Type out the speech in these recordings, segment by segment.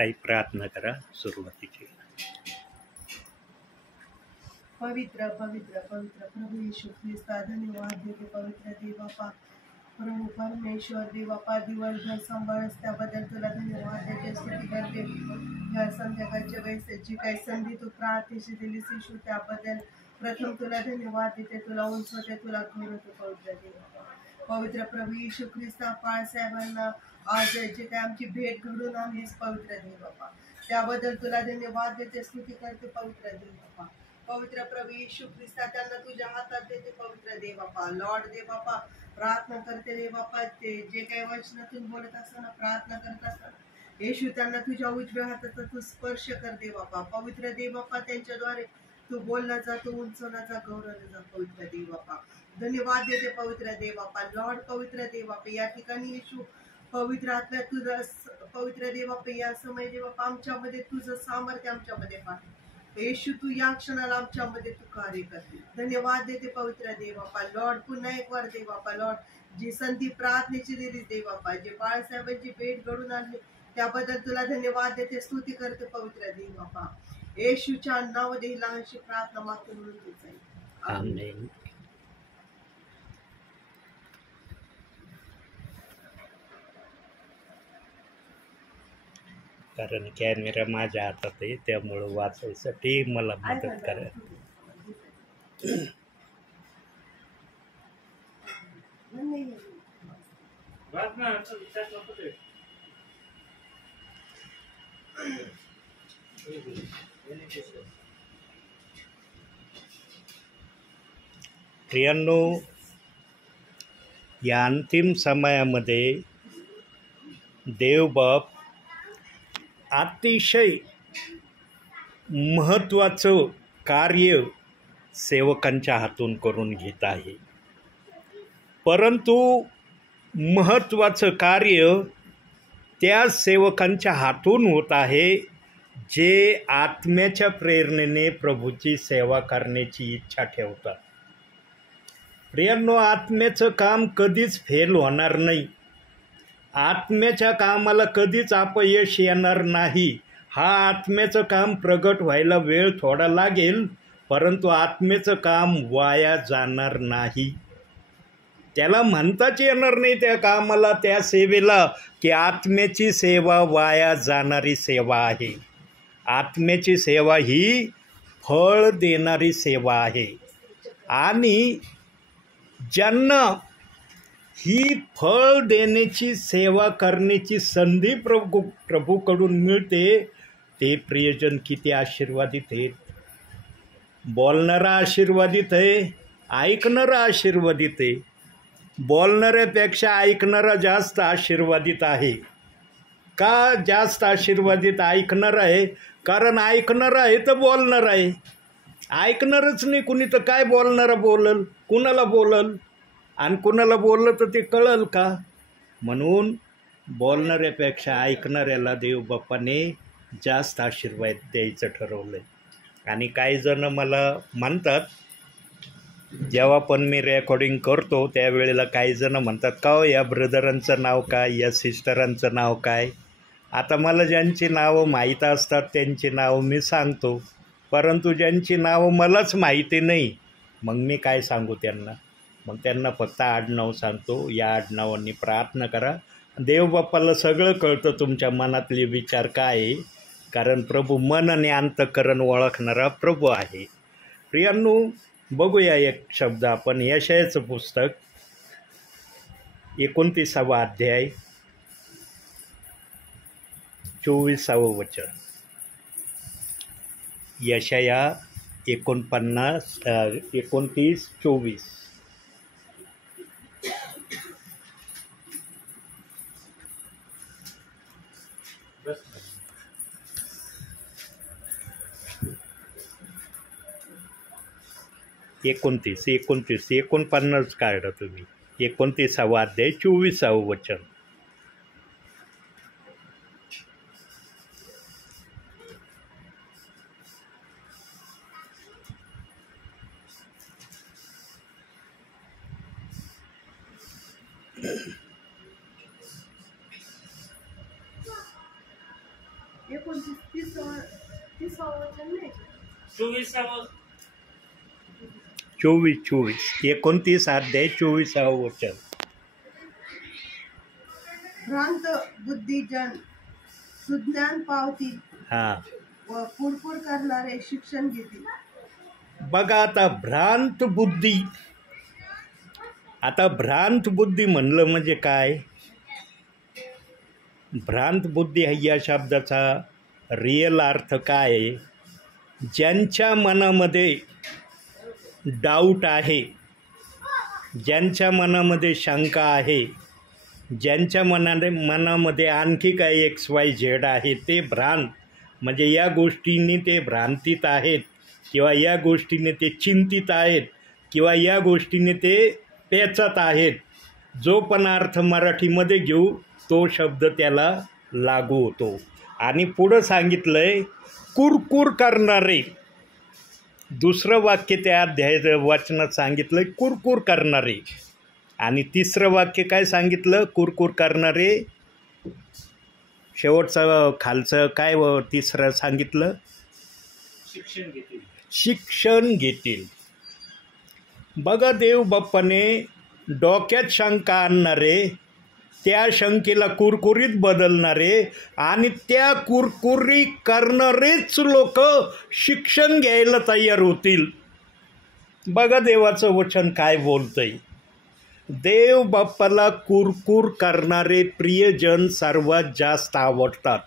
ताई प्रार्थना करा सुरुवातीची. पवित्र पवित्र पवित्र प्रभु यीशु ख्रिस्ता, धन्यवाद देते पवित्र देवापा, प्रभु परमेश्वर देवापा, दिवसभर सांभाळस त्याबद्दल तुला धन्यवाद देते, स्तुती करते. या संध्याकाळच्या वेळेस जी काही संधी तू प्रार्थनेची दिलीस येशू त्याबद्दल प्रथम तुला धन्यवाद देते, तुला उंचवते, तुला गौरवते पवित्र देवापा. पवित्र प्रभू यीशु ख्रिस्ता, बाळासाहेबांना आज जे काही आमची भेट घडून आणलीस पवित्र देवापा, त्याबद्दल तुला धन्यवाद देते, स्तुती करते पवित्र देवापा. पवित्र प्रभू यीशु ख्रिस्ता, त्यांना तुझ्या हातात देते पवित्र देवापा. लॉर्ड देवापा, प्रार्थना करते देवापा, ते जे काही वचनातून बोलत असताना प्रार्थना करत असताना येशू त्यांना तुझ्या उजव्या हाताचा तू स्पर्श कर देवापा. पवित्र देवापा, त्यांच्याद्वारे तू बोलला जा, तू उंचवला जा, गौरवला जा पवित्र देवापा. धन्यवाद देते पवित्र देवापा. लॉर्ड पवित्र देवापा, या ठिकाणी येशू पवित्र आत्म्या तुझं पवित्र देवापा, या समय देवापा आमच्यामध्ये तुझं सामर्थ्य आमच्यामध्ये पाठव येशू. तू या क्षणाला आमच्यामध्ये तू कार्य कर. धन्यवाद देते पवित्र देवापा. लॉर्ड पुन्हा एक वार देवापा, लॉर्ड जी संधी प्रार्थनेची दिली देवापा, जे बाळासाहेबांची भेट घडून आणली त्याबद्दल तुला धन्यवाद देते, स्तुती करते पवित्र देवापा. येशूच्या नावामध्ये ही लहानशी प्रार्थना मागून म्हणून जाईल. आमेन. कारण कॅमेरा माझ्या हातात आहे, त्यामुळं वाचायसाठी मला मदत करा. प्रियांनो, या अंतिम समयामध्ये देवबाप अतिशय महत्त्वाचं कार्य सेवकांच्या हातून करून घेत आहे. परंतु महत्त्वाचं कार्य त्या सेवकांच्या हातून होत आहे जे आत्म्याच्या प्रेरणेने प्रभूची सेवा करण्याची इच्छा ठेवतात. प्रियांनो, आत्म्याचं काम कधीच फेल होणार नाही. आत्म्याच्या कामाला कधीच अपयश येणार नाही. हा आत्म्याचं काम प्रगट व्हायला वेळ थोडा लागेल, परंतु आत्म्याचं काम वाया जाणार नाही. त्याला म्हणताच येणार नाही त्या कामाला, त्या सेवेला, की आत्म्याची सेवा वाया जाणारी सेवा आहे. आत्म्याची सेवा ही फळ देणारी सेवा आहे. आणि ज्यांना ही फळ देण्याची सेवा करण्याची संधी प्रभूकडून मिळते ते प्रियजन किती आशीर्वादित आहेत. बोलणारा आशीर्वादित आहे, ऐकणारा आशीर्वादित आहे. बोलणाऱ्यापेक्षा ऐकणारा जास्त आशीर्वादित आहे. का जास्त आशीर्वादित ऐकणार आहे? कारण ऐकणार आहे तर बोलणार आहे. ऐकणारच नाही कुणी तर काय बोलणारा बोलल, कुणाला बोलल, आणि कुणाला बोललं तर ते कळल का? म्हणून बोलणाऱ्यापेक्षा ऐकणाऱ्याला देवबापाने जास्त आशीर्वाद द्यायचं ठरवलं आहे. आणि काही जण मला म्हणतात, जेव्हा पण मी रेकॉर्डिंग करतो त्यावेळेला काही जण म्हणतात, का हो या ब्रदरांचं नाव काय, या सिस्टरांचं नाव काय? आता मला ज्यांची नावं माहीत असतात त्यांची नावं मी सांगतो, परंतु ज्यांची नावं मलाच माहिती नाही मग मी काय सांगू त्यांना. मग त्यांना फक्त आडनाव सांगतो, या आडनावांनी प्रार्थना करा. देवबाप्पाला सगळं कळतं तुमच्या मनातले विचार काय आहे, कारण प्रभू मन आणि अंतःकरण ओळखणारा प्रभू आहे. प्रियांनो, बघूया एक शब्द आपण. यशायाचं पुस्तक 29वा अध्याय 24वे वचन. यशाया 29:24. एकोणतीस 49 काढा तुम्ही. 29वा अध्याय 24वे वचन. तीसावं वचन नाही. 29 अध्याय 24 वचन. भ्रांत बुद्धिजन सुज्ञान पावतील व कुरकुर करणारे शिक्षण घेतील. बघा आता भ्रांत बुद्धी म्हणलं म्हणजे काय? भ्रांत बुद्धी या शब्दाचा रिअल अर्थ काय आहे? ज्यांच्या मनामध्ये डाऊट आहे, ज्यांच्या मनामध्ये शंका आहे, ज्यांच्या मनामध्ये आणखी काही XYZ आहे, ते भ्रांत म्हणजे या गोष्टींनी ते भ्रांतीत आहेत, किंवा या गोष्टीने ते चिंतित आहेत, किंवा या गोष्टीने ते पेचत आहेत. जो पण अर्थ मराठीमध्ये घेऊ तो शब्द त्याला लागू होतो. आणि पुढं सांगितलंय कुरकुर करणारे. दुसरं वाक्य त्या अध्याय वचनात सांगितलं कुरकुर करणारे. आणि तिसरं वाक्य काय सांगितलं? कुरकुर करणारे. शेवटचं खालचं काय तिसरं सांगितलं? शिक्षण घेतील. बघा, देव बाप्पाने डोक्यात शंका आणणारे, त्या शंकेला कुरकुरीत बदलणारे आणि त्या कुरकुरी करणारेच लोक शिक्षण घ्यायला तयार होतील. बघा देवाचं वचन काय बोलतंय. देव बाप्पाला कुरकुर करणारे प्रियजन सर्वात जास्त आवडतात.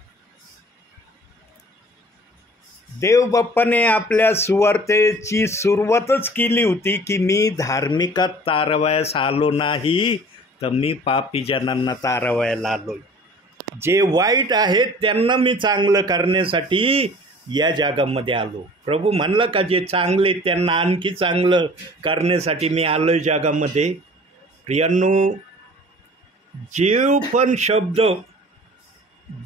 देव बाप्पाने आपल्या सुवार्तेची सुरुवातच केली होती की मी धार्मिकात तारवायास आलो नाही, तर मी पापी जनांना तारवायला आलोय. जे वाईट आहेत त्यांना मी चांगलं करण्यासाठी या जगामध्ये आलो. प्रभू म्हणलं का जे चांगले त्यांना आणखी चांगलं करण्यासाठी मी आलोय जगामध्ये. प्रियांनो, जीव पण शब्द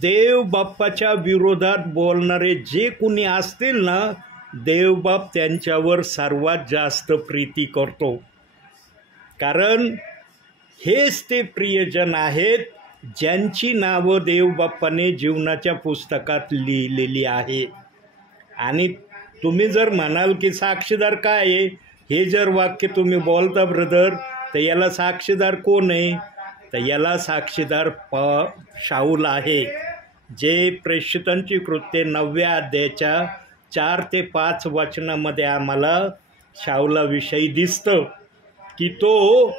देव बाप्पाच्या विरोधात बोलणारे जे कुणी असतील ना, देवबाप त्यांच्यावर सर्वात जास्त प्रीती करतो. कारण हेच ते प्रियजन आहेत ज्यांची नावं देवबाप्पाने जीवनाच्या पुस्तकात लिहिलेली आहे. आणि तुम्ही जर म्हणाल की साक्षीदार काय आहे, हे जर वाक्य तुम्ही बोलता ब्रदर, तर याला साक्षीदार कोण आहे? तर याला साक्षीदार शाऊल आहे, जे प्रेषितांची कृत्ये 9व्या अध्यायाच्या 4 ते 5 वचनामध्ये आम्हाला शाऊलाविषयी दिसतं की तो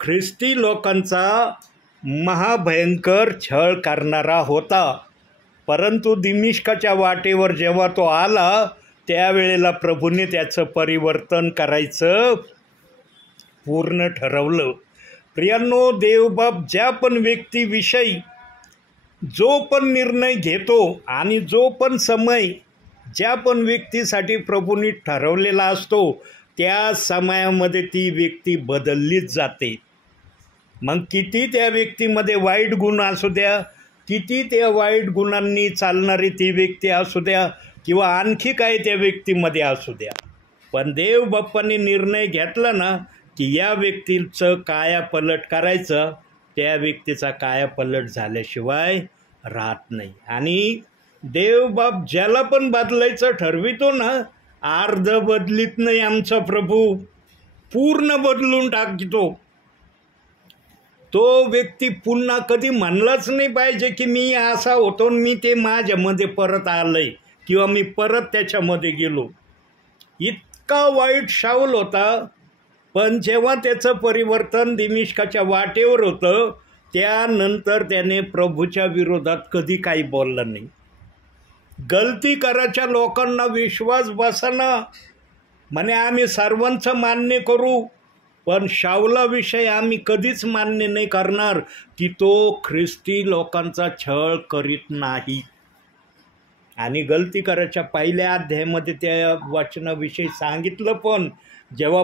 ख्रिस्ती लोकांचा महाभयंकर छळ करणारा होता. परंतु दिमिश्काच्या वाटेवर जेव्हा तो आला त्यावेळेला प्रभूने त्याचं परिवर्तन करायचं पूर्ण ठरवलं. प्रियांनो, देवबाप ज्या पण व्यक्तीविषयी जो पण निर्णय घेतो आणि जो पण समय ज्या पण व्यक्तीसाठी प्रभूने ठरवलेला असतो, त्या समयामध्ये ती व्यक्ती बदललीच जाते. मग किती त्या व्यक्तीमध्ये वाईट गुण असू द्या, किती त्या वाईट गुणांनी चालणारी ती व्यक्ती असू द्या, किंवा आणखी काय त्या व्यक्तीमध्ये असू द्या, पण देव बाप्पाने निर्णय घेतला ना की या व्यक्तीचं कायापलट करायचं, त्या व्यक्तीचा कायापलट झाल्याशिवाय राहत नाही. आणि देवबाप ज्याला पण बदलायचं ठरवितो ना, अर्ध बदलीत नाही आमचा प्रभू, पूर्ण बदलून टाकतो. तो व्यक्ती पुन्हा कधी म्हणलाच नाही पाहिजे की मी असा होतो मी ते माझ्यामध्ये परत आलंय किंवा मी परत त्याच्यामध्ये गेलो. इतका वाईट शाऊल होता, पण जेव्हा त्याचं परिवर्तन दिमिश्काच्या वाटेवर होतं त्यानंतर त्याने प्रभूच्या विरोधात कधी काही बोललं नाही. गलती करायच्या लोकांना विश्वास बसणं म्हणे आम्ही सर्वांचं मान्य करू, पण शाऊलाविषयी आम्ही कधीच मान्य नाही करणार की तो ख्रिस्ती लोकांचा छळ करीत नाही. आणि गलती करायच्या पहिल्या अध्यायामध्ये त्या वचनाविषयी सांगितलं. पण जेव्हा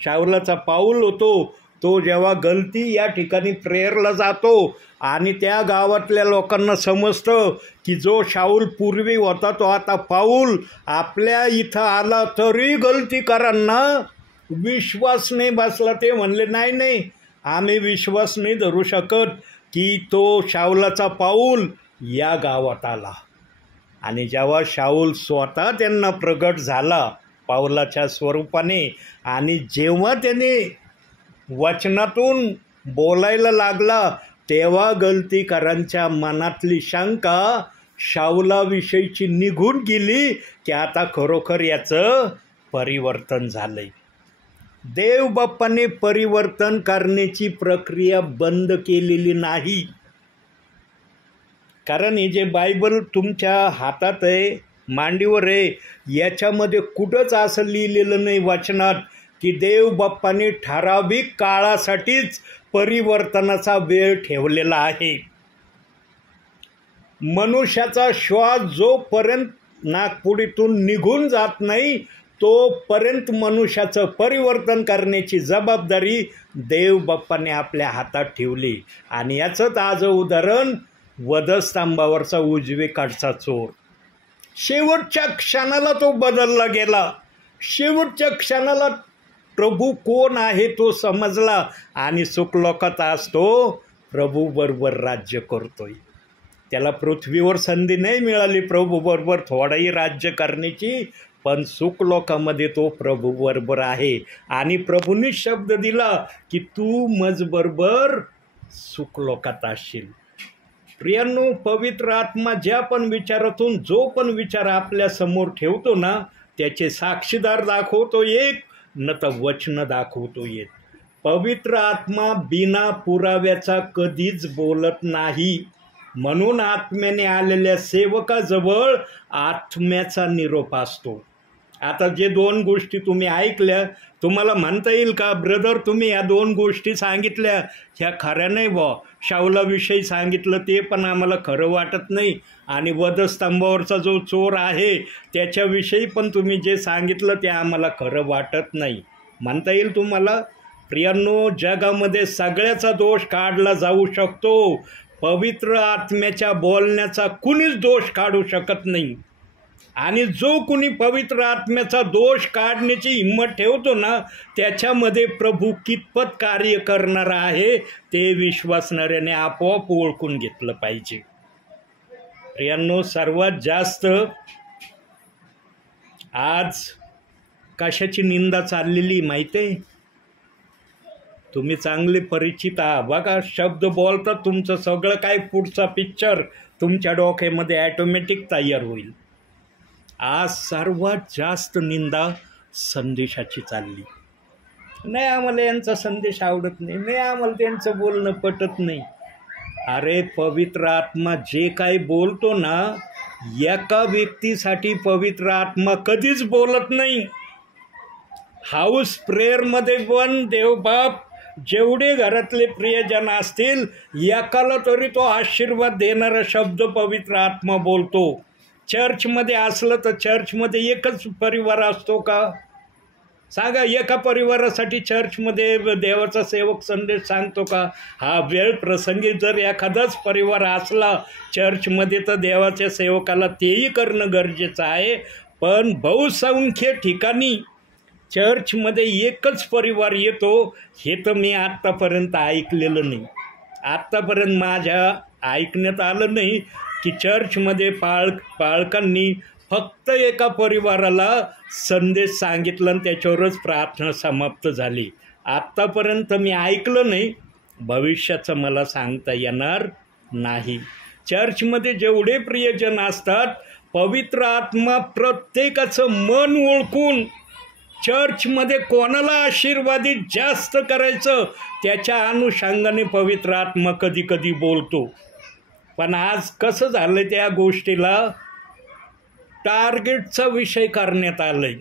शाऊलाचा पाऊल होतो, तो जेव्हा गलती या ठिकाणी प्रेयरला जातो आणि त्या गावातल्या लोकांना समजतं की जो शाऊल पूर्वी होता तो आता पाऊल आपल्या इथं आला, तरी गलतीकारांना विश्वास नाही बसला. ते म्हणले नाही आम्ही विश्वास नाही धरू शकत की तो शाऊलाचा पाऊल या गावात आला. आणि जेव्हा शाऊल स्वतः त्यांना प्रगट झाला पावलाच्या स्वरूपाने, आणि जेव्हा त्याने वचनातून बोलायला लागला, तेव्हा गलतीकारांच्या मनातली शंका शाऊलाविषयीची निघून गेली की आता खरोखर याचं परिवर्तन झालंय. देव बाप्पाने परिवर्तन करण्याची प्रक्रिया बंद केलेली नाही. कारण हे जे बायबल तुमच्या हातात आहे, मांडीवर आहे, याच्यामध्ये कुठंच असं लिहिलेलं नाही वचनात की देव बाप्पाने ठराविक काळासाठीच परिवर्तनाचा वेळ ठेवलेला आहे. मनुष्याचा श्वास जोपर्यंत नाकपुडीतून निघून जात नाही तोपर्यंत मनुष्याचं परिवर्तन करण्याची जबाबदारी देव बाप्पाने आपल्या हातात ठेवली. आणि याचंच आज उदाहरण वधस्तंभावरचा उजवीकडचा चोर. शेवटच्या क्षणाला तो बदलला गेला. शेवटच्या क्षणाला प्रभू कोण आहे तो समजला आणि सुखलोकात असतो प्रभूबरोबर राज्य करतोय. त्याला पृथ्वीवर संधी नाही मिळाली प्रभूबरोबर थोडाही राज्य करण्याची, पण सुखलोकामध्ये तो प्रभूबरोबर आहे. आणि प्रभूंनी शब्द दिला की तू मजबरोबर सुखलोकात असशील. प्रियांनो, पवित्र आत्मा ज्या पण विचारातून जो पण विचार आपल्या समोर ठेवतो ना, त्याचे साक्षीदार दाखवतो एक, न तर वचन दाखवतो एक. पवित्र आत्मा बिना पुराव्याचा कधीच बोलत नाही. म्हणून आत्म्याने आलेल्या सेवकाजवळ आत्म्याचा निरोप असतो. आता जे 2 गोष्टी तुम्ही ऐकल्या, तुम्हाला म्हणता येईल का ब्रदर तुम्ही या 2 गोष्टी सांगितल्या ह्या खऱ्या नाही बुवा. शाऊलाविषयी सांगितलं ते पण आम्हाला खरं वाटत नाही, आणि वधस्तंभावरचा जो चोर आहे त्याच्याविषयी पण तुम्ही जे सांगितलं ते आम्हाला खरं वाटत नाही, म्हणता येईल तुम्हाला? प्रियांनो, जगामध्ये सगळ्याचा दोष काढला जाऊ शकतो, पवित्र आत्म्याच्या बोलण्याचा कुणीच दोष काढू शकत नाही. आणि जो कुणी पवित्र आत्म्याचा दोष काढण्याची हिंमत ठेवतो ना, त्याच्यामध्ये प्रभू कितपत कार्य करणार आहे ते विश्वासणाऱ्याने आपोआप ओळखून घेतलं पाहिजे. प्रियांनो, सर्वात जास्त आज कशाची निंदा चाललेली माहिती आहे? तुम्ही चांगले परिचित आहात. बघा, शब्द बोलतात, तुमचं सगळं काय पुढचा पिक्चर तुमच्या डोक्यामध्ये ॲटोमॅटिक तयार होईल. आज सर्वात जास्त निंदा संदेशाची चालली. नाही, आम्हाला यांचा संदेश आवडत नाही, नाही आम्हाला त्यांचं बोलणं पटत नाही. अरे, पवित्र आत्मा जे काही बोलतो ना, एका व्यक्तीसाठी पवित्र आत्मा कधीच बोलत नाही. हाऊस प्रेयरमध्ये पण देवबाप जेवढे घरातले प्रियजन असतील, एकाला तरी तो आशीर्वाद देणारा शब्द पवित्र आत्मा बोलतो. चर्चमध्ये असलं तर चर्चमध्ये एकच परिवार असतो का? सांगा, एका परिवारासाठी चर्चमध्ये देवाचा सेवक संदेश सांगतो का? हा वेळ प्रसंगी जर एखादाच परिवार असला चर्चमध्ये तर देवाच्या सेवकाला तेही करणं गरजेचं आहे. पण बहुसंख्य ठिकाणी चर्चमध्ये एकच परिवार येतो, हे तर मी आत्तापर्यंत ऐकलेलं नाही. आत्तापर्यंत माझ्या ऐकण्यात आलं नाही की चर्चमध्ये पालकांनी फक्त एका परिवाराला संदेश सांगितला आणि त्याच्यावरच प्रार्थना समाप्त झाली. आत्तापर्यंत मी ऐकलं नाही, भविष्याचं मला सांगता येणार नाही. चर्चमध्ये जेवढे प्रियजन असतात, पवित्र आत्मा प्रत्येकाचं मन ओळखून चर्चमध्ये कोणाला आशीर्वादित जास्त करायचं त्याच्या अनुषंगाने पवित्र आत्मा कधी कधी बोलतो. पण आज कसं झालं, त्या गोष्टीला टार्गेटचा विषय करण्यात आलाय.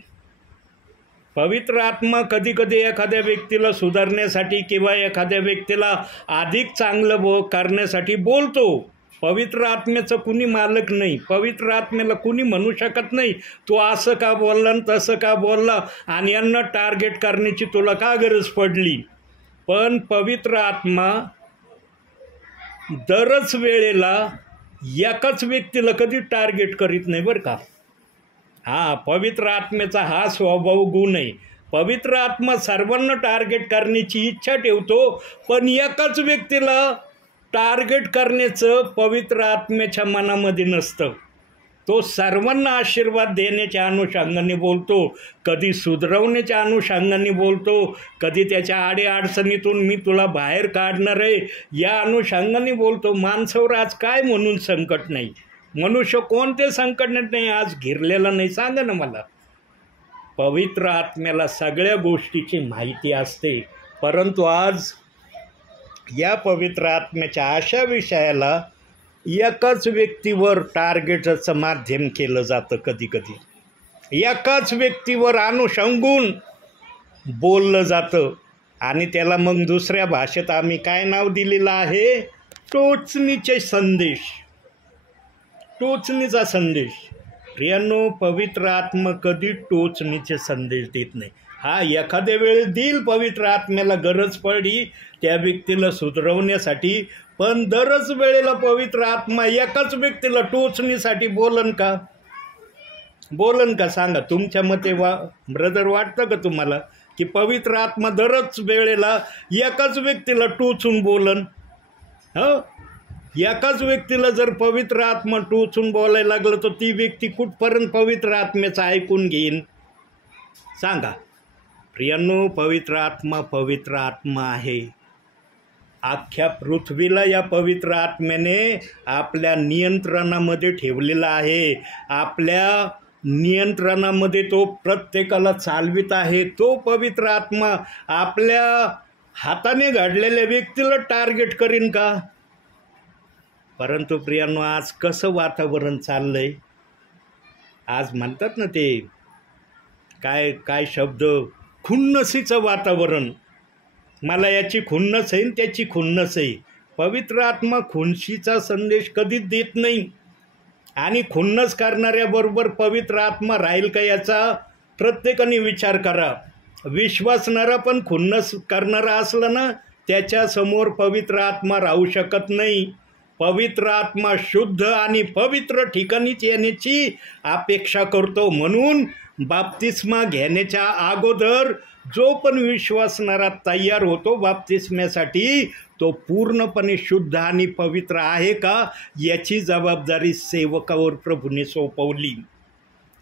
पवित्र आत्मा कधी कधी एखाद्या व्यक्तीला सुधारण्यासाठी किंवा एखाद्या व्यक्तीला अधिक चांगलं करण्यासाठी बोलतो. पवित्र आत्म्याचं कुणी मालक नाही. पवित्र आत्म्याला कुणी म्हणू शकत नाही तू असं का बोलला आणि तसं का बोलला आणि यांना टार्गेट करण्याची तुला का गरज पडली. पण पवित्र आत्मा दरच वेळेला एकाच व्यक्तीला कधी टार्गेट करीत नाही बरं का. पवित्र आत्म्याचा हा स्वभाव गुण आहे. पवित्र आत्मा सर्वांना टार्गेट करण्याची इच्छा ठेवतो, पण एकाच व्यक्तीला टार्गेट करण्याचं पवित्र आत्म्याच्या मनामध्ये नसतं. तो सर्वांना आशीर्वाद देण्याच्या अनुषंगाने बोलतो, कधी सुधरवण्याच्या अनुषंगाने बोलतो, कधी त्याच्या अडीअडचणीतून मी तुला बाहेर काढणार आहे या अनुषंगाने बोलतो. माणसावर आज काय म्हणून संकट नाही? मनुष्य कोणते संकट नाही आज घिरलेला नाही? सांगा ना मला. पवित्र आत्म्याला सगळ्या गोष्टीची माहिती असते, परंतु आज या पवित्र आत्म्याच्या अशा विषयाला एकाच व्यक्तीवर टार्गेटचं माध्यम केलं जातं. कधी कधी एकाच व्यक्तीवर अनुषंगून बोललं जातं आणि त्याला मग दुसऱ्या भाषेत आम्ही काय नाव दिलेलं आहे? टोचणीचे संदेश, टोचणीचा संदेश. प्रियांनो, पवित्र आत्मा कधी टोचणीचे संदेश देत नाही. हा एखाद्या वेळेस देईल, पवित्र आत्म्याला गरज पडली त्या व्यक्तीला सुधरवण्यासाठी, पण दरच वेळेला पवित्र आत्मा एकाच व्यक्तीला टोचणीसाठी बोलन का? बोलन का? सांगा. तुमच्या मते ब्रदर वाटतं का तुम्हाला की पवित्र आत्मा दरच वेळेला एकाच व्यक्तीला टोचून बोलन? एकाच व्यक्तीला जर पवित्र आत्मा टोचून बोलायला लागलं तर ती व्यक्ती कुठपर्यंत पवित्र आत्म्याचं ऐकून घेईन? सांगा. प्रियांनो, पवित्र आत्मा आहे. अख्ख्या पृथ्वीला या पवित्र आत्म्याने आपल्या नियंत्रणामध्ये ठेवलेला आहे. आपल्या नियंत्रणामध्ये तो प्रत्येकाला चालवित आहे. तो पवित्र आत्मा आपल्या हाताने घडलेल्या व्यक्तीला टार्गेट करीन का? परंतु प्रियांनो, आज कसं वातावरण चाललंय? आज म्हणतात ना ते काय शब्द, खुन्नसीचं वातावरण. मला याची खुन्नस आहे त्याची खुन्नस आहे. पवित्र आत्मा खुन्शीचा संदेश कधीच देत नाही आणि खुन्नस करणाऱ्याबरोबर पवित्र आत्मा राहील का याचा प्रत्येकाने विचार करा. विश्वासणारा पण खुन्नस करणारा असला ना, त्याच्यासमोर पवित्र आत्मा राहू शकत नाही. पवित्र आत्मा शुद्ध आणि पवित्र ठिकाणीच येण्याची अपेक्षा करतो. म्हणून बाप्तिस्मा घेण्याच्या अगोदर जो पण विश्वासणारा तयार होतो बाप्तिस्म्यासाठी, तो पूर्णपणे शुद्ध आणि पवित्र आहे का याची जबाबदारी सेवकावर प्रभूने सोपवली.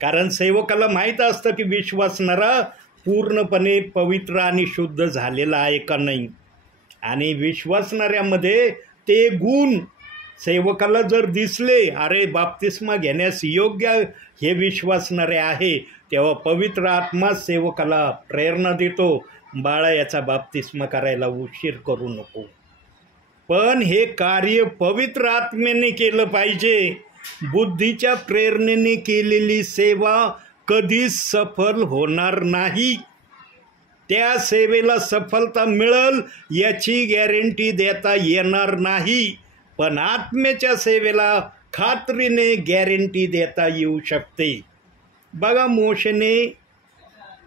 कारण सेवकाला माहीत असतं की विश्वासणारा पूर्णपणे पवित्र आणि शुद्ध झालेला आहे का नाही. आणि विश्वासणाऱ्यामध्ये ते गुण सेवकाला जर दिसले, अरे बाप्तिस्मा घेण्यास योग्य हे विश्वासणारे आहे, तेव्हा पवित्र आत्मा सेवकाला प्रेरणा देतो, बाळा याचा बाप्तिस्मा करायला उशीर करू नको. पण हे कार्य पवित्र आत्म्याने केलं पाहिजे. बुद्धीच्या प्रेरणेने केलेली सेवा कधीच सफल होणार नाही. त्या सेवेला सफलता मिळेल याची गॅरंटी देता येणार नाही, पण आत्म्याच्या सेवेला खात्रीने गॅरंटी देता येऊ शकते. बघा, मोशेने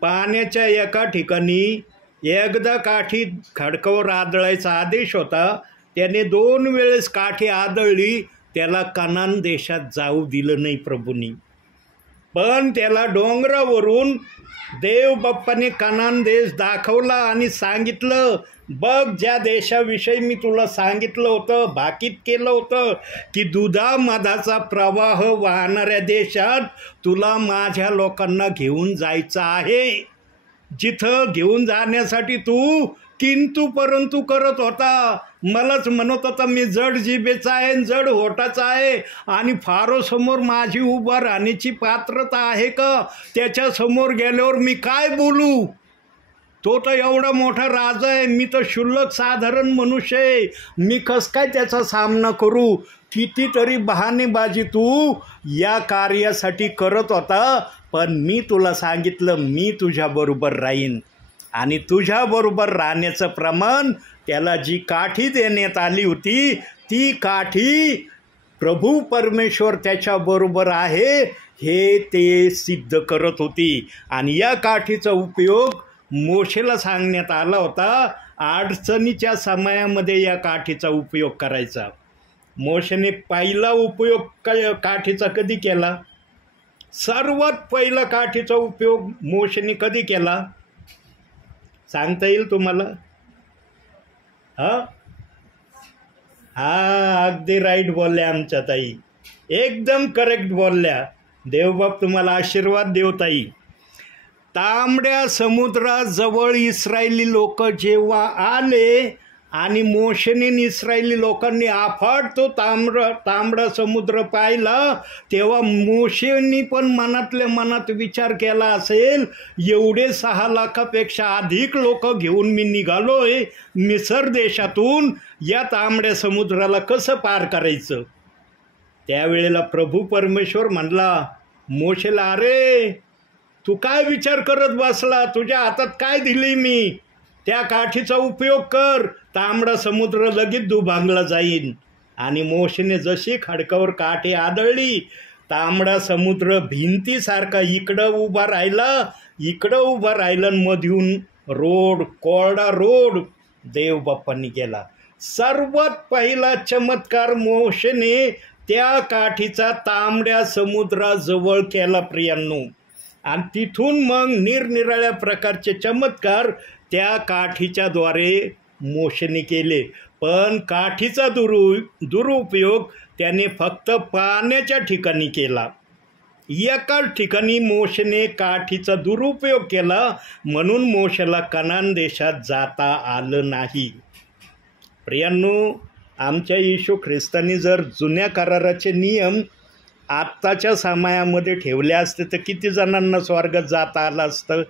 पाण्याच्या एका ठिकाणी एकदा काठी खडकावर आदळायचा आदेश होता. त्याने 2 वेळेस काठी आदळली, त्याला कनान देशात जाऊ दिलं नाही प्रभूंनी. पण त्याला डोंगरावरून देव बाप्पाने कनान देश दाखवला आणि सांगितलं, बघ ज्या देशाविषयी मी तुला सांगितलं होतं, भाकीत केलं होतं की दुधामधाचा प्रवाह वाहणाऱ्या देशात तुला माझ्या लोकांना घेऊन जायचं आहे. जिथं घेऊन जाण्यासाठी तू किंतु परंतु करत होता. मलाच म्हणत होता मी जड जिभेचा आहे, जड होटाचा आहे आणि फारोसमोर माझी उभा राहण्याची पात्रता आहे का? त्याच्यासमोर गेल्यावर मी काय बोलू? तो तर एवढा मोठा राजा आहे, मी तर क्षुल्लक साधारण मनुष्य आहे, मी कस काय त्याचा सामना करू? कितीतरी बहाणेबाजी तू या कार्यासाठी करत होता, पण मी तुला सांगितलं मी तुझ्याबरोबर राहीन. आणि तुझ्याबरोबर राहण्याचं प्रमाण त्याला जी काठी देण्यात आली होती, ती काठी प्रभू परमेश्वर त्याच्याबरोबर आहे हे ते सिद्ध करत होती. आणि या काठीचा उपयोग मोशेला सांगण्यात आला होता, अडचणीच्या समयामध्ये या काठीचा उपयोग करायचा. मोशेने पहिला उपयोग काठीचा कधी केला? सर्वात पहिला काठीचा उपयोग मोशेने कधी केला सांगता येईल तुम्हाला? हा, अगदी राईट बोलल्या आमच्या ताई, एकदम करेक्ट बोलल्या. देवबाप तुम्हाला आशीर्वाद देव ताई. तांबड्या समुद्राजवळ इस्रायली लोक जेव्हा आले आणि मोशेने इस्रायली लोकांनी अफाट तो तांबडा समुद्र पाहिला, तेव्हा मोशेनी पण मनातल्या मनात विचार केला असेल, एवढे 6 लाखापेक्षा अधिक लोक घेऊन मी निघालोय मिसर देशातून, या तांबड्या समुद्राला कसं पार करायचं. त्यावेळेला प्रभू परमेश्वर म्हणला मोशेला, अरे तू काय विचार करत बसला, तुझ्या हातात काय दिली मी, त्या काठीचा उपयोग कर, तांबडा समुद्र लगेच दुभांगला जाईन. आणि मोशेने जशी खडकावर काठी आदळली, तांबडा समुद्र भिंतीसारखा इकडं उभा राहिला, मधून रोड, कोरडा रोड देवबाप्पांनी केला. सर्वात पहिला चमत्कार मोशेने त्या काठीचा तांबड्या समुद्राजवळ केला प्रियांनो. आणि तिथून मग निरनिराळ्या प्रकारचे चमत्कार त्या काठीच्या द्वारे मोशेने केले. पण काठीचा दुरुपयोग त्याने फक्त पाण्याच्या ठिकाणी केला. एकाच ठिकाणी मोशेने काठीचा दुरुपयोग केला, म्हणून मोशेला कनान देशात जाता आलं नाही. प्रियांनो, आमच्या येशू ख्रिस्तांनी जर जुन्या कराराचे नियम आत्ताच्या समयामध्ये ठेवले असते तर किती जणांना स्वर्गात जाता आलं असतं.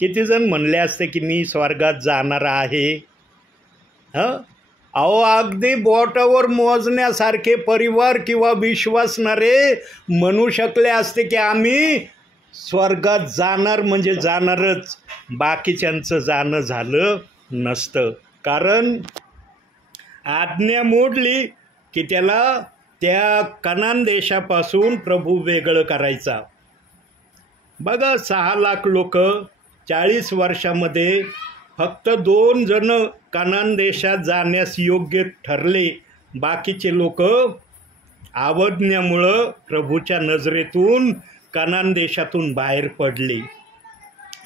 किती जण म्हणले असते की मी स्वर्गात जाणार आहे. अहो, अगदी बोटावर मोजण्यासारखे परिवार किंवा विश्वासणारे म्हणू शकले असते की आम्ही स्वर्गात जाणार म्हणजे जाणारच. बाकीच्यांचं जाणं झालं नसतं, कारण आज्ञा मोडली की त्याला त्या कनान देशापासून प्रभू वेगळं करायचा. बघा, 6 लाख लोक 40 वर्षामध्ये फक्त 2 जण कनान देशात जाण्यास योग्य ठरले. बाकीचे लोक अवज्ञेमुळं प्रभूच्या नजरेतून कनान देशातून बाहेर पडले.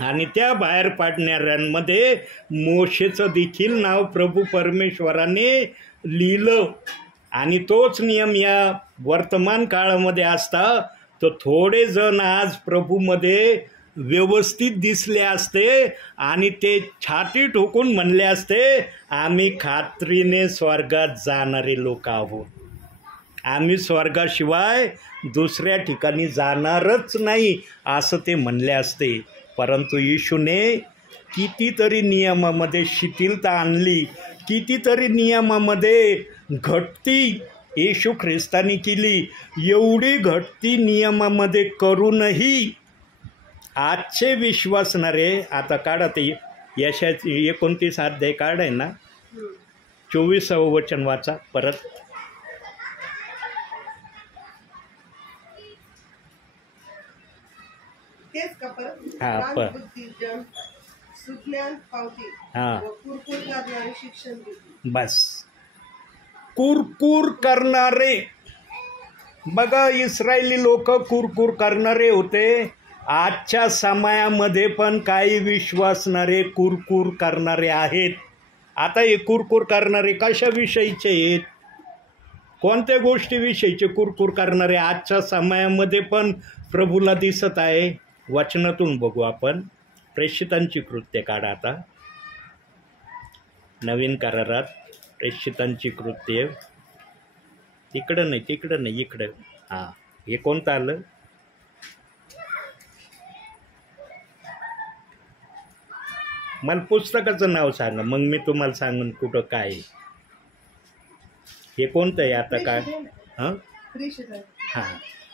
आणि त्या बाहेर पडणाऱ्यांमध्ये मोशेचं देखील नाव प्रभू परमेश्वराने लिहिलं. आणि तोच नियम या वर्तमान काळामध्ये असता तर थोडे जण आज प्रभूमध्ये व्यवस्थित दिसले असते आणि ते छाती ठोकून म्हणले असते, आम्ही खात्रीने स्वर्गात जाणारे लोक आहोत, आम्ही स्वर्गाशिवाय दुसऱ्या ठिकाणी जाणारच नाही, असं ते म्हणले असते. परंतु येशूने कितीतरी नियमामध्ये शिथिलता आणली, कितीतरी नियमामध्ये घटती येशू ख्रिस्तानी केली. एवढी घटती नियमामध्ये करूनही आजचे विश्वासणारे, आता काढा ते यशाची 29 अध्याय काढाय ना, 24वं वचन वाचा परत. बस, कुरकुर करणारे. बघा, इस्रायली लोक कुरकुर करणारे होते. आजच्या समयामध्ये पण काही विश्वासणारे कुरकुर करणारे आहेत. आता हे कुरकुर करणारे कशाविषयीचे आहेत, कोणत्या गोष्टीविषयीचे कुरकुर करणारे आजच्या समयामध्ये पण प्रभूला दिसत आहे. वचनातून बघू आपण. प्रेषितांची कृत्य काढा आता, नवीन करारात प्रेषितांची कृत्य. तिकडं नाही इकडं. हां, हे कोणतं आलं, मला पुस्तकाचं नाव सांगा, मग मी तुम्हाला सांगून कुठं काय. हे कोणतं आहे आता काय. हां,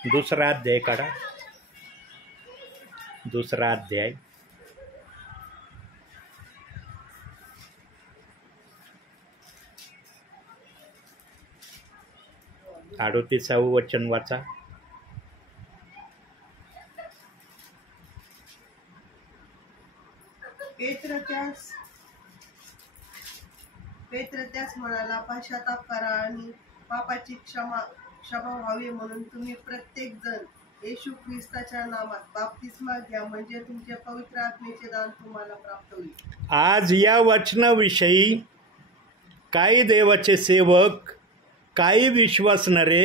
2रा अध्याय काढा, 2रा अध्याय. अडोतीसावं वचन वाचा. पेत्र त्यास म्हणाला, पश्चाताप करा आणि पापाची क्षमा व्हावी म्हणून तुम्ही प्रत्येक जण येशू ख्रिस्ताच्या नामात बाप्तिस्मा घ्या, म्हणजे तुमचे पवित्र आत्म्याचे दान तुम्हाला प्राप्त होईल. आज या वचनाविषयी काही देवाचे सेवक, काही विश्वासणारे,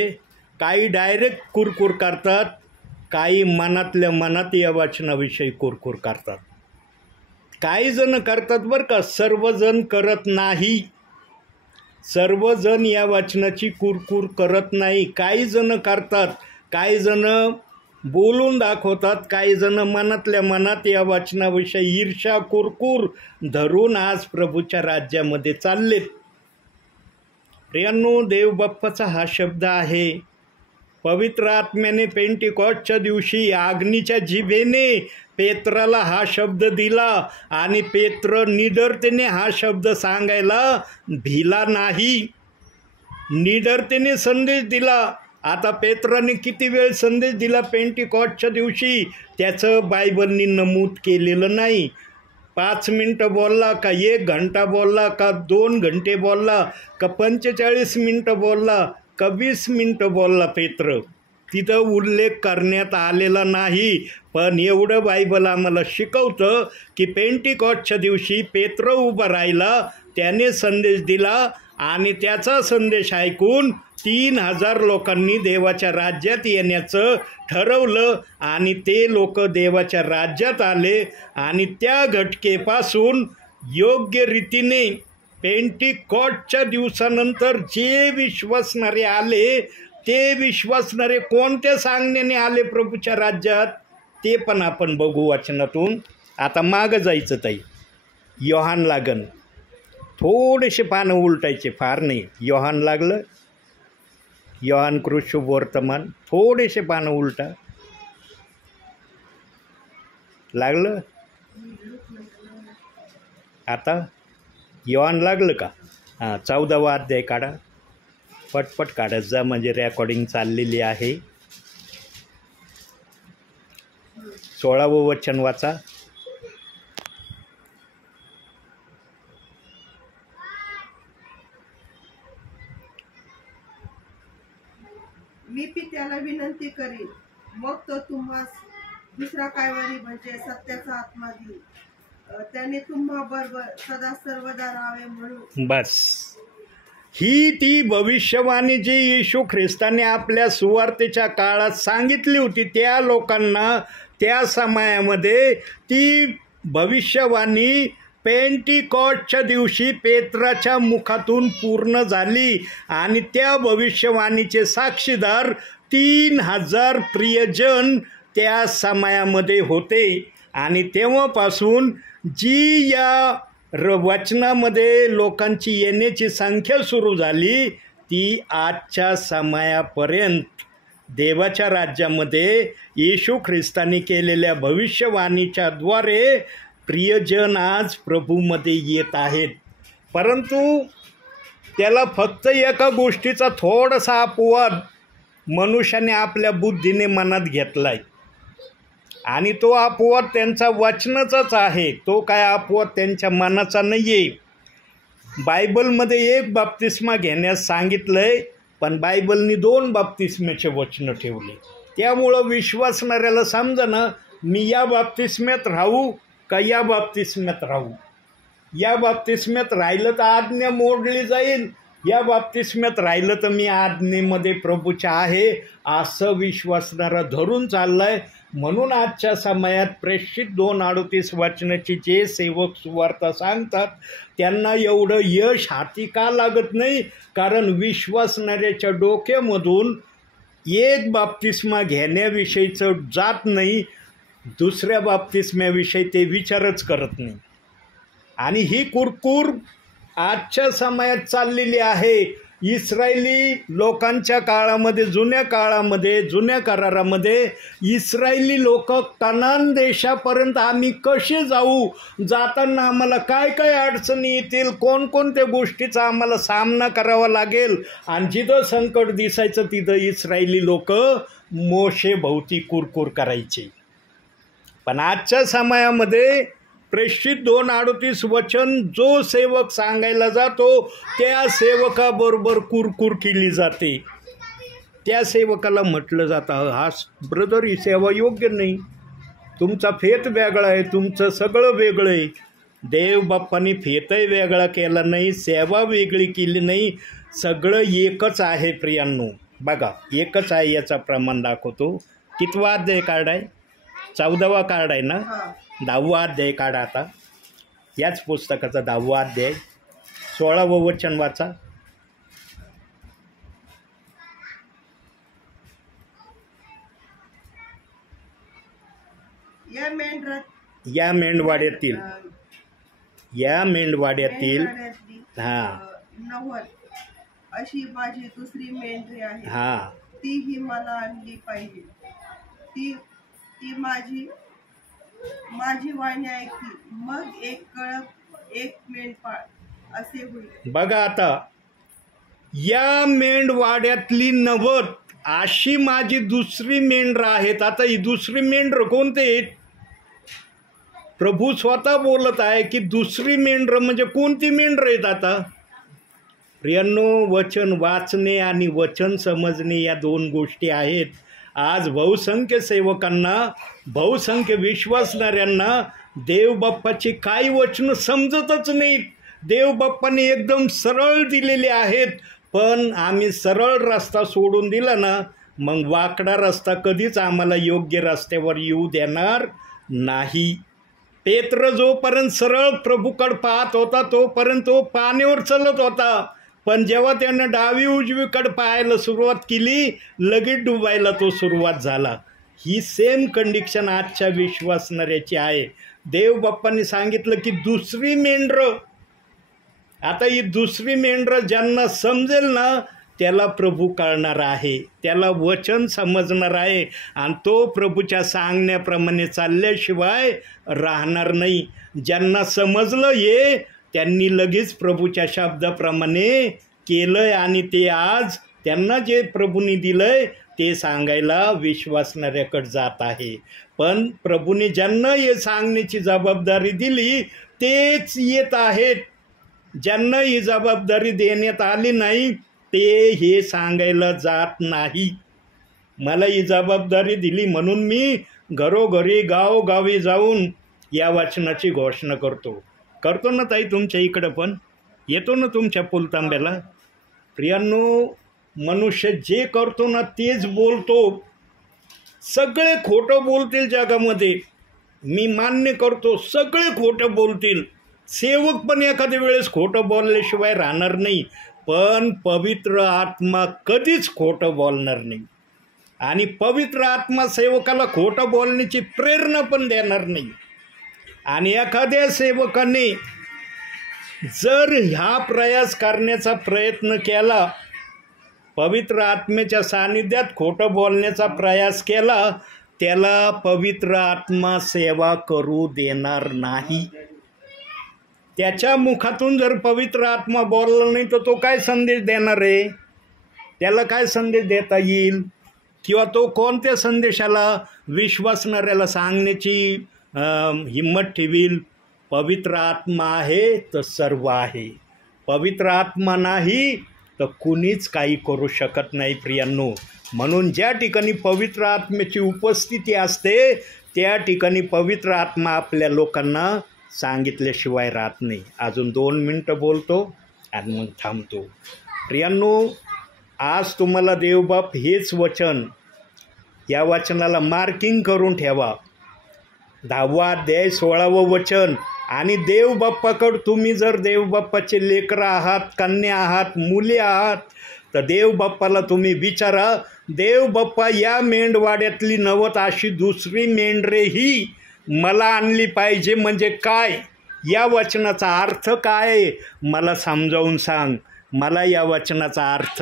काही डायरेक्ट कुरकुर करतात, काही मनातल्या मनात या वचनाविषयी कुरकुर करतात. काही जण करतात बरं का, सर्वजण करत नाही. सर्वजण या वचनाची कुरकुर करत नाही. काही जण करतात, काही जण बोलून दाखवतात, काही जण मनातल्या मनात या वचनाविषयी ईर्ष्या कुरकुर धरून आज प्रभूच्या राज्यामध्ये चाललेत. प्रियांनो, देव बाप्पाचा हा शब्द आहे. पवित्र आत्म्याने पेंटिकॉस्टच्या दिवशी अग्नीच्या जिभेने पेत्राला हा शब्द दिला आणि पेत्र निडरतेने हा शब्द सांगायला भिला नाही. निडरतेने संदेश दिला. आता पेत्राने किती वेळ संदेश दिला पेंटिकॉस्टच्या दिवशी त्याचं बायबलनी नमूद केलेलं नाही. 5 मिनटं बोलला का 1 घंटा बोलला का 2 घंटे बोलला का 45 मिनटं बोलला का 20 मिनटं बोलला पेत्र, तिथं उल्लेख करण्यात आलेला नाही. पण एवढं बायबल आम्हाला शिकवतं की पेंटिकॉस्टच्या दिवशी पेत्र उभा राहिला, त्याने संदेश दिला आणि त्याचा संदेश ऐकून 3000 लोकांनी देवाच्या राज्यात येण्याचं ठरवलं आणि ते लोक देवाच्या राज्यात आले. आणि त्या घटकेपासून योग्य रीतीने पेंटिकॉस्टच्या दिवसानंतर जे विश्वासणारे आले, ते विश्वासणारे कोणत्या सांगण्याने आले प्रभूच्या राज्यात ते पण आपण बघू वचनातून. आता मागं जायचं ताई, योहान लागन, थोडेसे पानं उलटायचे, फार नाही. योहान लागलं, योहान कृष्ण वर्तमान, थोडेसे पानं उलटा. लागलं आता? योहान लागलं का? हां, 14वा अध्याय काढा, पटपट काढत जा म्हणजे रेकॉर्डिंग चाललेली आहे. 16वं वचन वाचा. मी पित्याला विनंती करीन, मग तो तुम्हास दुसरा कायवारी म्हणजे सत्याचा आत्मा देईल. त्याने तुम्हा बरोबर सदा सर्वदा राहावे म्हणून. बस, ही ती भविष्यवाणी जी येशू ख्रिस्ताने आपल्या सुवार्तेच्या काळात सांगितली होती त्या लोकांना, त्या समयामध्ये ती भविष्यवाणी पेंटिकॉस्टच्या दिवशी पेत्राच्या मुखातून पूर्ण झाली. आणि त्या भविष्यवाणीचे साक्षीदार 3000 प्रियजन त्या समयामध्ये होते. आणि तेव्हापासून जी या वचनामध्ये लोकांची येण्याची संख्या सुरू झाली, ती आजच्या समयापर्यंत देवाच्या राज्यामध्ये येशू ख्रिस्ताने केलेल्या भविष्यवाणीच्या द्वारे प्रियजन आज प्रभूमध्ये येत आहेत. परंतु त्याला फक्त एका गोष्टीचा थोडासा अपवाद मनुष्याने आपल्या बुद्धीने मनात घेतला आहे आणि तो अपवाद त्यांचा वचनाचाच आहे. तो काय अपवाद त्यांच्या मनाचा नाही आहे. बायबलमध्ये एक बाप्तिस्मा घेण्यास सांगितलं आहे, पण बायबलनी 2 बाप्तिस्म्याचे वचनं ठेवले. त्यामुळं विश्वासणाऱ्याला समजा मी या बाप्तिस्म्यात राहू का या बाप्तिस्म्यात राहू. या बाप्तिस्म्यात राहिलं तर आज्ञा मोडली जाईल, या बाप्तिस्म्यात राहिलं तर मी आज्ञेमध्ये प्रभूच्या आहे असं विश्वासणारा धरून चाललाय. म्हणून आजच्या समयात प्रेषित 2:38 वचनाची जे सेवक सुवार्ता सांगतात त्यांना एवढं यश हाती का लागत नाही? कारण विश्वासणाऱ्याच्या डोक्यामधून एक बाप्तिस्मा घेण्याविषयीचं जात नाही, दुसऱ्या बाप्तिस्म्याविषयी ते विचारच करत नाही. आणि ही कुरकुर आजच्या समयात चाललेली आहे. इस्रायली लोकांच्या काळामध्ये, जुन्या करारामध्ये इस्रायली लोक कनान देशापर्यंत आम्ही कसे जाऊ, जाताना आम्हाला काय काय अडचणी येतील, कोणकोणत्या गोष्टीचा आम्हाला सामना करावा लागेल. आणि जिथं संकट दिसायचं तिथं इस्रायली लोक मोशेभोवती कुरकुर करायचे. पण आजच्या समयामध्ये प्रेषित 2:38 वचन जो सेवक सांगायला जातो त्या सेवकाबरोबर कुरकुर केली जाते. त्या सेवकाला म्हटलं जातं, हा ब्रदर ही सेवा योग्य नाही, तुमचा फेत वेगळा आहे, तुमचं सगळं वेगळं आहे. देव बाप्पांनी फेतही वेगळा केला नाही, सेवा वेगळी केली नाही, सगळं एकच आहे प्रियांनो. बघा एकच आहे. याचा प्रमाण दाखवतो. कितवा अध्याय कार्ड आहे? 14वा कार्ड आहे ना. 10वा अध्याय काढा आता. याच पुस्तकाचा 10वा अध्याय 16वं वचन वाचा. या मेंढवाड्यातील हा 90 अशी माझी दुसरी मेंढरी आहे. हा तीही मला आणली पाहिजे. ती माझी वाणी ऐकली. मग एक कळप एक मेंढपाळ असे होईल. बघा आता, या मेंढवाड्यातली 90 अशी माझी दुसरी मेंढर आहेत. आता ही दुसरी मेंढर कोणते आहेत? प्रभू स्वतः बोलत आहे की दुसरी मेंढर म्हणजे कोणती मेंढर आहेत. आता प्रियांनो, वचन वाचणे आणि वचन समजणे या 2 गोष्टी आहेत. आज बहुसंख्य सेवकांना, बहुसंख्य विश्वासणाऱ्यांना देव बाप्पाची काही वचनं समजतच नाहीत. देव बाप्पाने एकदम सरळ दिलेले आहेत, पण आम्ही सरळ रस्ता सोडून दिला ना, मग वाकडा रस्ता कधीच आम्हाला योग्य रस्त्यावर येऊ देणार नाही. पेत्र जोपर्यंत सरळ प्रभूकडे पाहत होता तोपर्यंत तो पाण्यावर चालत होता, पण जेव्हा त्यानं डावी उजवीकडे पाहायला सुरुवात केली, लगेच डुबायला तो सुरुवात झाला. ही सेम कंडिशन आजच्या विश्वासणाऱ्याची आहे. देव बाप्पांनी सांगितलं की दुसरी मेंढरं, आता ही दुसरी मेंढरं ज्यांना समजेल ना त्याला प्रभू कळणार आहे, त्याला वचन समजणार आहे, आणि तो प्रभूच्या सांगण्याप्रमाणे चालल्याशिवाय राहणार नाही. ज्यांना समजलं हे, त्यांनी लगेच प्रभूच्या शब्दाप्रमाणे केलंय, आणि ते आज त्यांना जे प्रभूंनी दिलंय ते सांगायला विश्वासणाऱ्याकडे जात आहे. पण प्रभूने ज्यांना हे सांगण्याची जबाबदारी दिली तेच येत आहेत. ज्यांना ही जबाबदारी देण्यात आली नाही ते हे सांगायला जात नाही. मला ही जबाबदारी दिली म्हणून मी घरोघरी गावोगावी जाऊन या वचनाची घोषणा करतो ना ताई. तुमच्या इकडं पण येतो ना तुमच्या पुलतांब्याला. प्रियांनो, मनुष्य जे करतो ना तेच बोलतो. सगळे खोटं बोलतील जगामध्ये, मी मान्य करतो, सगळे खोटं बोलतील. सेवक पण एखाद्या वेळेस खोटं बोलल्याशिवाय राहणार नाही, पण पवित्र आत्मा कधीच खोटं बोलणार नाही. आणि पवित्र आत्मा सेवकाला खोटं बोलण्याची प्रेरणा पण देणार नाही. आणि एखाद्या सेवकाने जर हा प्रयास करण्याचा प्रयत्न केला, पवित्र आत्म्याच्या सानिध्यात खोटं बोलण्याचा प्रयास केला, त्याला पवित्र आत्मा सेवा करू देणार नाही. त्याच्या मुखातून जर पवित्र आत्मा बोलला नाही तर तो काय संदेश देणार आहे? त्याला काय संदेश देता येईल? किंवा तो कोणत्या संदेशाला विश्वासणाऱ्याला सांगण्याची हिम्मत ठेवील? पवित्र आत्मा आहे तर सर्व आहे, पवित्र आत्मा नाही तर कुणीच काही करू शकत नाही प्रियांनो. म्हणून ज्या ठिकाणी पवित्र आत्म्याची उपस्थिती असते त्या ठिकाणी पवित्र आत्मा आपल्या लोकांना सांगितल्याशिवाय राहत नाही. अजून 2 मिनटं बोलतो आणि मग थांबतो. प्रियांनो, आज तुम्हाला देवबाप हेच वचन, या वचनाला मार्किंग करून ठेवा. 10वा अध्याय 16वं वचन. आणि देवबाप्पाकडं तुम्ही जर देवबाप्पाचे लेकरं आहात, कन्या आहात, मुले आहात, तर देवबाप्पाला तुम्ही विचारा, देवबाप्पा या मेंढवाड्यातली 90 अशी दुसरी मेंढरेही मला आणली पाहिजे म्हणजे काय? या वचनाचा अर्थ काय मला समजावून सांग. मला या वचनाचा अर्थ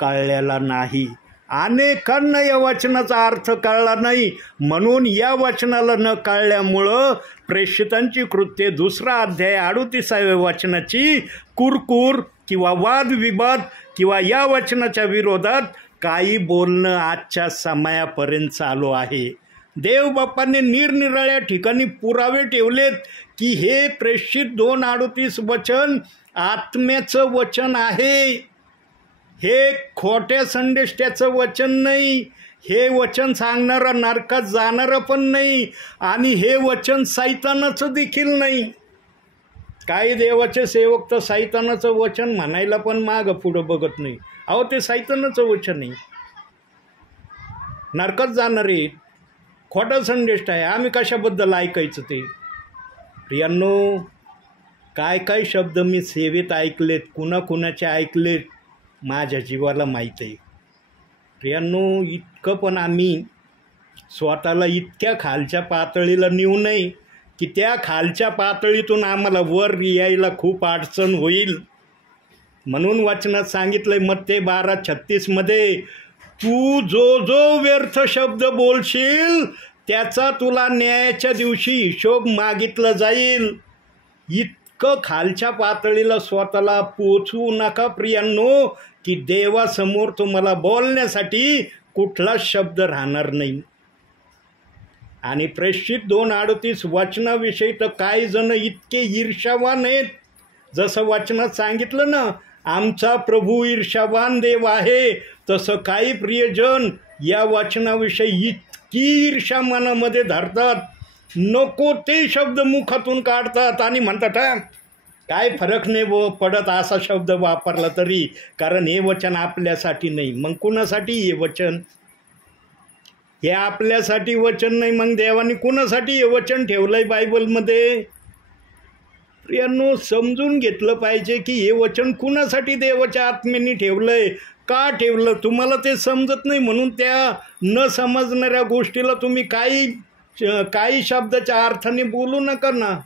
कळलेला नाही. अनेकांना या वचनाचा अर्थ कळला नाही. म्हणून या वचनाला न कळल्यामुळं प्रेषितांची कृत्ये 2 अध्याय 38व्या वचनाची कुरकुर किंवा वादविवाद किंवा या वचनाच्या विरोधात काही बोलणं आजच्या समयापर्यंत चालू आहे. देवबाप्पाने निरनिराळ्या ठिकाणी पुरावे ठेवलेत की हे प्रेषित 2:38 वचन आत्म्याचं वचन आहे. हे खोट्या संदेष्ट्याचं वचन नाही. हे वचन सांगणारं नरकात जाणारं पण नाही, आणि हे वचन सैतानाचं देखील नाही. काही देवाचे सेवक तर सैतानाचं वचन म्हणायला पण मागं पुढं बघत नाही. अहो, ते सैतानाचं वचन आहे, नरकात जाणार आहे, खोटा संदेश आहे. आम्ही कशाबद्दल ऐकायचं ते? प्रियांनो, काय काय शब्द मी सेवेत ऐकलेत, कुणाकुणाचे ऐकलेत, माझ्या जीवाला माहीत आहे. प्रियांनो, इतकं पण आम्ही स्वतःला इतक्या खालच्या पातळीला नेऊ नये की त्या खालच्या पातळीतून आम्हाला वर यायला खूप अडचण होईल. म्हणून वचनात सांगितलंय मत्ते 12:36 तू जो जो व्यर्थ शब्द बोलशील त्याचा तुला न्यायाच्या दिवशी हिशोब मागितला जाईल. इतकं खालच्या पातळीला स्वतःला पोचवू नका प्रियांनो की देवासमोर तुम्हाला बोलण्यासाठी कुठलाच शब्द राहणार नाही. आणि प्रेषित 2:38 वचनाविषयी तर काही जण इतके ईर्ष्यावान आहेत, जसं वचनात सांगितलं ना आमचा प्रभू ईर्ष्यावान देव आहे, तसं काही प्रियजन या वचनाविषयी इतकी ईर्ष्या मनामध्ये धरतात, नको ते शब्द मुखातून काढतात आणि म्हणतात काय फरक नाही पडत असा शब्द वापरला तरी, कारण हे वचन आपल्यासाठी नाही. मग कुणासाठी हे वचन? हे आपल्यासाठी वचन नाही, मग देवाने कुणासाठी हे वचन ठेवलंय बायबलमध्ये? प्रियांनो, समजून घेतलं पाहिजे की हे वचन कुणासाठी देवाच्या आत्म्याने ठेवलंय, का ठेवलं. तुम्हाला ते समजत नाही म्हणून त्या न समजणाऱ्या गोष्टीला तुम्ही काही शब्दाच्या अर्थाने बोलू नका ना.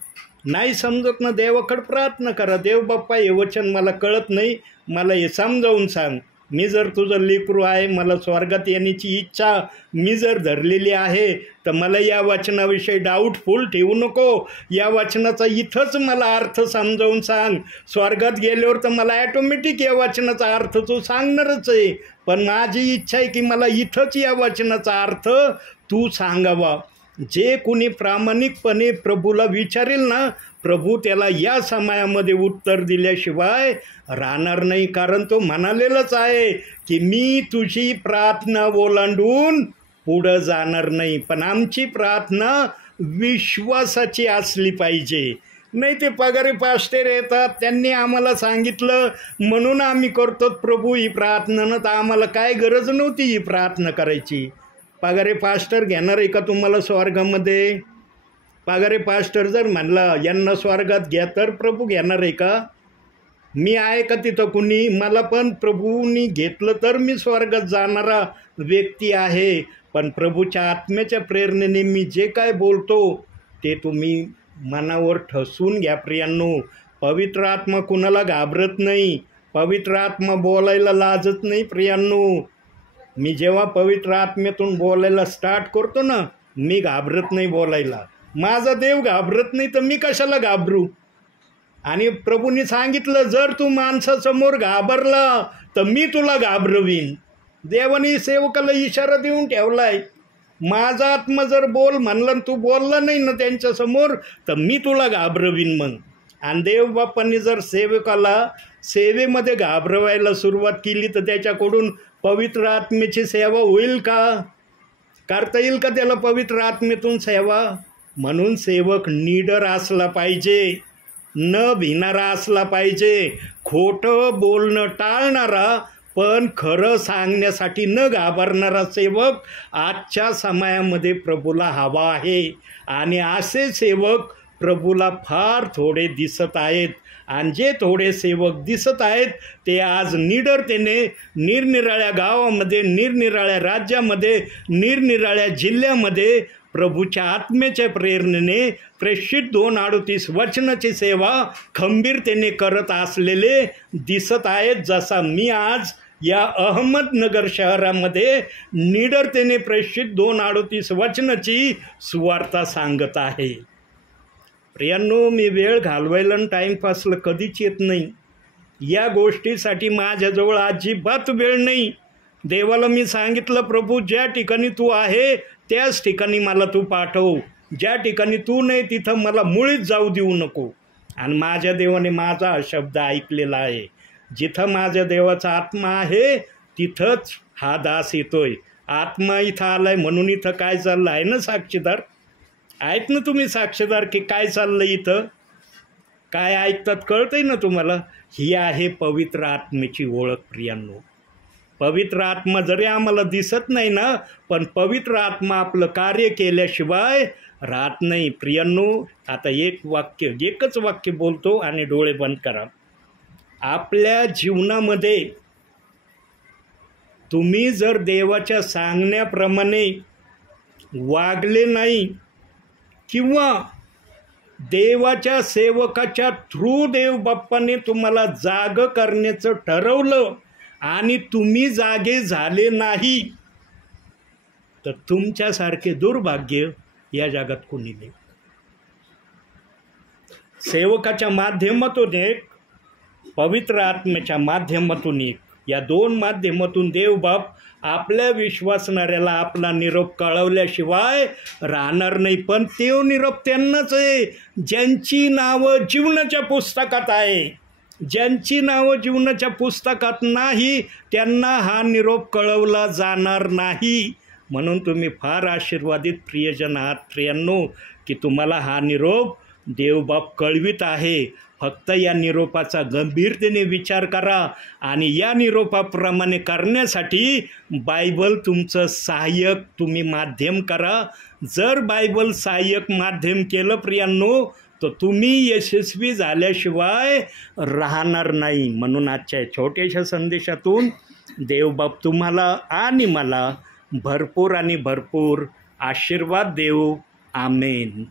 नाही समजत ना, देवाकडे प्रार्थना करा, देव बाप्पा हे वचन मला कळत नाही, मला हे समजावून सांग. मी जर तुझं लेकरू आहे, मला स्वर्गात येण्याची इच्छा मी जर धरलेली आहे, तर मला या वचनाविषयी डाऊटफुल ठेवू नको. या वचनाचा इथंच मला अर्थ समजावून सांग. स्वर्गात गेल्यावर तर मला ॲटोमॅटिक या वचनाचा अर्थ तू सांगणारच आहे, पण माझी इच्छा आहे की मला इथंच या वचनाचा अर्थ तू सांगावा. जे कुणी प्रामाणिकपणे प्रभूला विचारेल ना, प्रभू त्याला या समयामध्ये उत्तर दिल्याशिवाय राहणार नाही. कारण तो म्हणालेलाच आहे की मी तुझी प्रार्थना ओलांडून पुढं जाणार नाही. पण आमची प्रार्थना विश्वासाची असली पाहिजे. नाही ते पगारी पास्टर येतात, त्यांनी आम्हाला सांगितलं म्हणून आम्ही करतो प्रभू ही प्रार्थना, ना तर आम्हाला काय गरज नव्हती ही प्रार्थना करायची. पगारे पास्टर घेणार आहे का तुम्हाला स्वर्गामध्ये? पगारे पास्टर जर म्हणला यांना स्वर्गात घ्या तर प्रभू घेणार आहे का? मी आहे का तिथं कुणी? मला पण प्रभूंनी घेतलं तर मी स्वर्गात जाणारा व्यक्ती आहे. पण प्रभूच्या आत्म्याच्या प्रेरणेने मी जे काय बोलतो ते तुम्ही मनावर ठसवून घ्या प्रियांनो. पवित्र आत्मा कुणाला घाबरत नाही, पवित्र आत्मा बोलायला लाजत नाही प्रियांनो. मी जेव्हा पवित्र आत्म्यातून बोलायला स्टार्ट करतो ना, मी घाबरत नाही बोलायला. माझा देव घाबरत नाही तर मी कशाला घाबरू? आणि प्रभूंनी सांगितलं जर तू माणसासमोर घाबरला तर मी तुला घाबरवीन. देवाने सेवकाला इशारा देऊन ठेवलाय, माझा आत्मा जर बोल म्हणलं तू बोलला नाही ना त्यांच्यासमोर तर मी तुला घाबरवीन. मग आणि देवबाप्पांनी जर सेवकाला सेवेमध्ये घाबरवायला सुरुवात केली तर त्याच्याकडून पवित्र आत्म्याची सेवा होईल का? करता येईल का त्याला पवित्र आत्मेतून सेवा? म्हणून सेवक निडर असला पाहिजे, न भिणारा असला पाहिजे, खोटं बोलणं टाळणारा पण खरं सांगण्यासाठी न घाबरणारा सेवक आजच्या समयामध्ये प्रभूला हवा आहे. आणि असे सेवक प्रभूला फार थोडे दिसत आहेत. आणि जे थोडे सेवक दिसत आहेत ते आज निडरतेने निरनिराळ्या गावामध्ये, निरनिराळ्या राज्यामध्ये, निरनिराळ्या जिल्ह्यामध्ये प्रभूच्या आत्म्याच्या प्रेरणेने प्रेषित 2:38 वचनाची सेवा खंबीरतेने करत असलेले दिसत आहेत. जसा मी आज या अहमदनगर शहरामध्ये निडरतेने प्रेषित 2:38 वचनाची सुवार्ता सांगत आहे. प्रियांनो, मी वेळ घालवायला टाईमपासला कधीच येत नाही. या गोष्टीसाठी माझ्याजवळ अजिबात वेळ नाही. देवाला मी सांगितलं प्रभू ज्या ठिकाणी तू आहे त्याच ठिकाणी मला तू पाठव, ज्या ठिकाणी तू नाही तिथं मला मुळीच जाऊ देऊ नको. आणि माझ्या देवाने माझा हा शब्द ऐकलेला आहे, जिथं माझ्या देवाचा आत्मा आहे तिथंच हा दास येतोय. आत्मा इथं आलाय म्हणून इथं काय चाललं आहे ना साक्षीदार? आहेत ना तुम्ही साक्षीदार की काय चाललं इथं? काय ऐकतात कळतंय ना तुम्हाला? ही आहे पवित्र आत्म्याची ओळख प्रियांनो. पवित्र आत्मा जरी आम्हाला दिसत नाही ना, पण पवित्र आत्मा आपलं कार्य केल्याशिवाय राहत नाही प्रियांनो. आता एकच वाक्य बोलतो आणि डोळे बंद करा. आपल्या जीवनामध्ये तुम्ही जर देवाच्या सांगण्याप्रमाणे वागले नाही किंवा देवाच्या सेवकाच्या थ्रू देव बाप्पाने तुम्हाला जाग करण्याचं ठरवलं आणि तुम्ही जागे झाले नाही, तर तुमच्यासारखे दुर्भाग्य या जगात कोणी नाही. सेवकाच्या माध्यमातून एक, पवित्र आत्म्याच्या माध्यमातून एक, या दोन माध्यमातून देवबाप आपल्या विश्वासणाऱ्याला आपला निरोप कळवल्याशिवाय राहणार नाही. पण तो निरोप त्यांनाच आहे ज्यांची नावं जीवनाच्या पुस्तकात आहे. ज्यांची नावं जीवनाच्या पुस्तकात नाही त्यांना हा निरोप कळवला जाणार नाही. म्हणून तुम्ही फार आशीर्वादित प्रियजन आहात प्रियांनो, की तुम्हाला हा निरोप देवबाप कळवित आहे. फक्त या निरोपाचा गंभीरतेने विचार करा आणि या निरोपाप्रमाणे करण्यासाठी बायबल तुमचं सहाय्यक तुम्ही माध्यम करा. जर बायबल सहाय्यक माध्यम केलं प्रियांनो, तर तुम्ही यशस्वी झाल्याशिवाय राहणार नाही. म्हणून आजच्या छोट्याशा संदेशातून देवबाप तुम्हाला आणि मला भरपूर आणि भरपूर आशीर्वाद देऊ. आमेन.